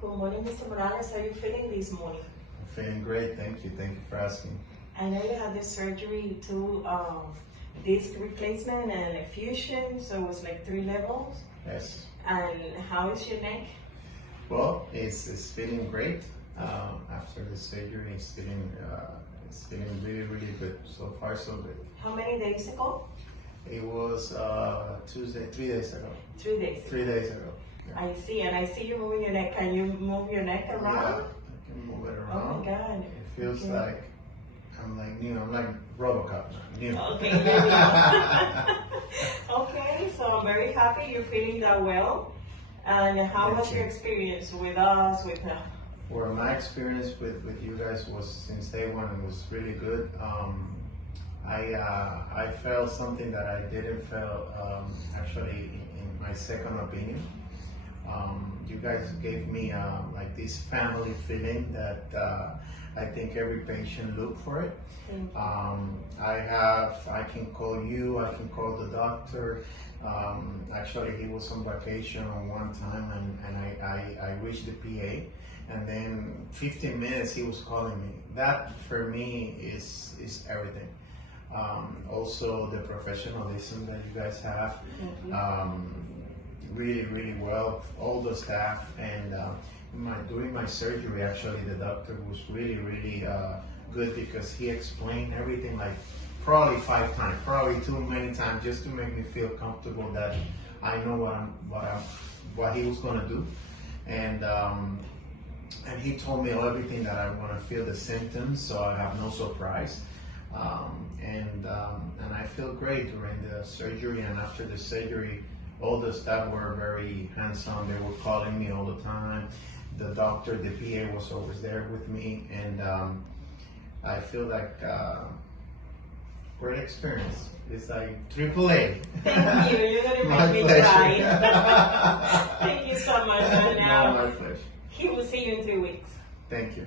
Good morning, Mr. Morales. How are you feeling this morning? I'm feeling great, thank you. Thank you for asking. I know you had this surgery to disc replacement and a fusion, so it was like 3 levels. Yes. And how is your neck? Well, it's feeling great. After the surgery, it's feeling really, really good. So far, so good. How many days ago? It was Tuesday, 3 days ago. 3 days. 3 days ago. Yeah. I see, and I see you moving your neck. Can you move your neck around? Yeah, I can move it around. Oh my God. It feels Okay. like I'm like Robocop now. New. Okay, okay, so I'm very happy you're feeling that well. And how Thank was you. your experience with us, with Well, my experience with you guys was since day one and was really good. I felt something that I didn't feel actually in my second opinion. You guys gave me like this family feeling that I think every patient look for it. I can call you, I can call the doctor. Actually, he was on vacation on one time and I reached the PA, and then 15 minutes he was calling me. That for me is everything. Also the professionalism that you guys have, really, really well, all the staff, and during my surgery, actually, the doctor was really, really good because he explained everything like probably 5 times, probably too many times, just to make me feel comfortable that I know what he was gonna do, and he told me everything that I want to feel the symptoms, so I have no surprise. And I feel great during the surgery, and after the surgery, all the staff were very hands-on. They were calling me all the time. The doctor, the PA was always there with me, and I feel like great experience. It's like AAA. Thank you. You're gonna My make me pleasure. cry. Thank you so much. And No, my pleasure. he will see you in 3 weeks. Thank you.